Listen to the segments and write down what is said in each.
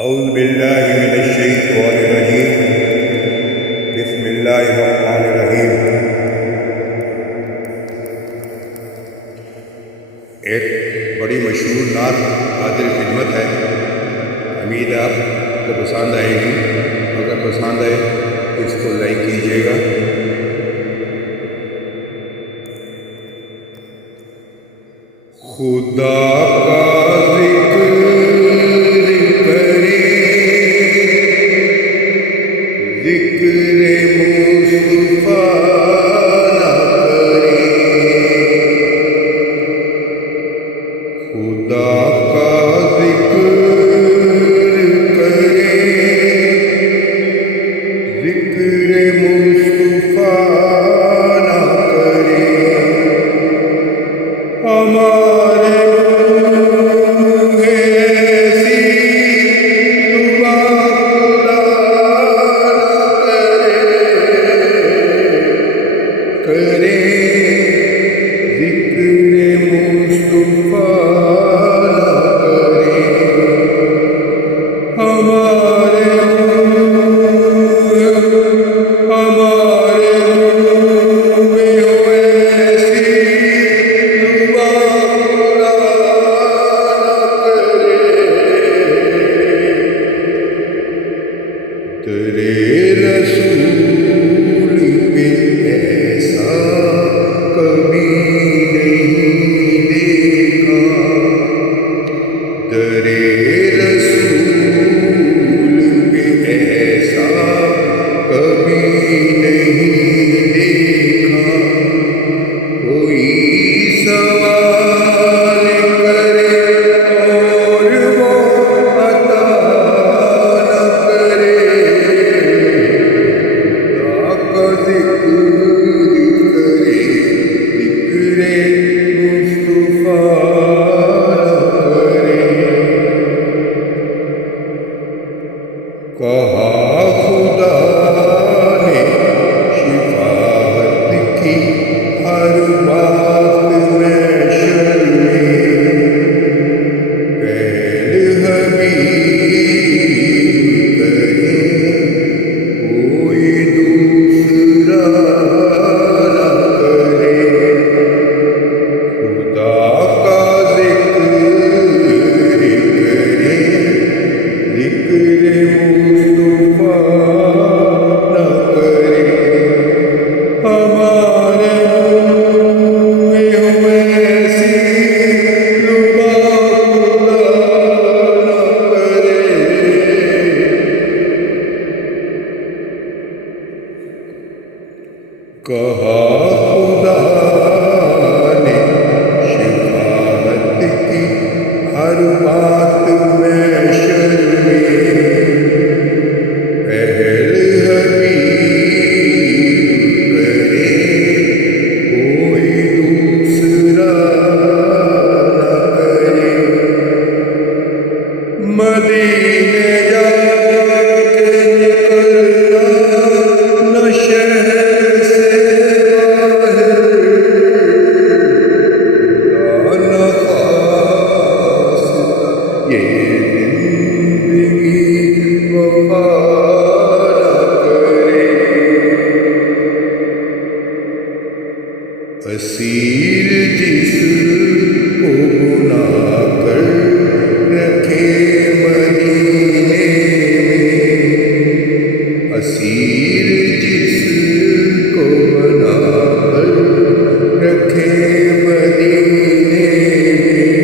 أعوذ بالله من الشيطان الرجيم بسم الله الرحمن الرحیم۔ ایک بڑی مشہور نعت حاضر خدمت ہے، امید ہے آپ کو پسند آئے گی۔ اگر پسند آئے تو اس کو لائک کیجیے گا۔ خدا کا کہا خدا نے شفاعت کی ہر بات میں شرمے، پہل حبیب کرے کوئی دوسرا نہ کرے۔ مدینے جا کے نکلنا نہ شہر اسیر جس کو بنا کر رکھے مدینے میں، اسیر جس کو بنا کر رکھے مدینے میں،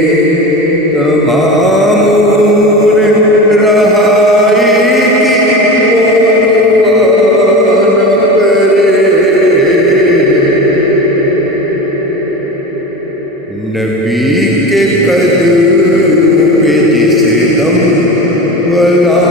تمام امور رہائی نبی کے قدم پہ جس دم ولا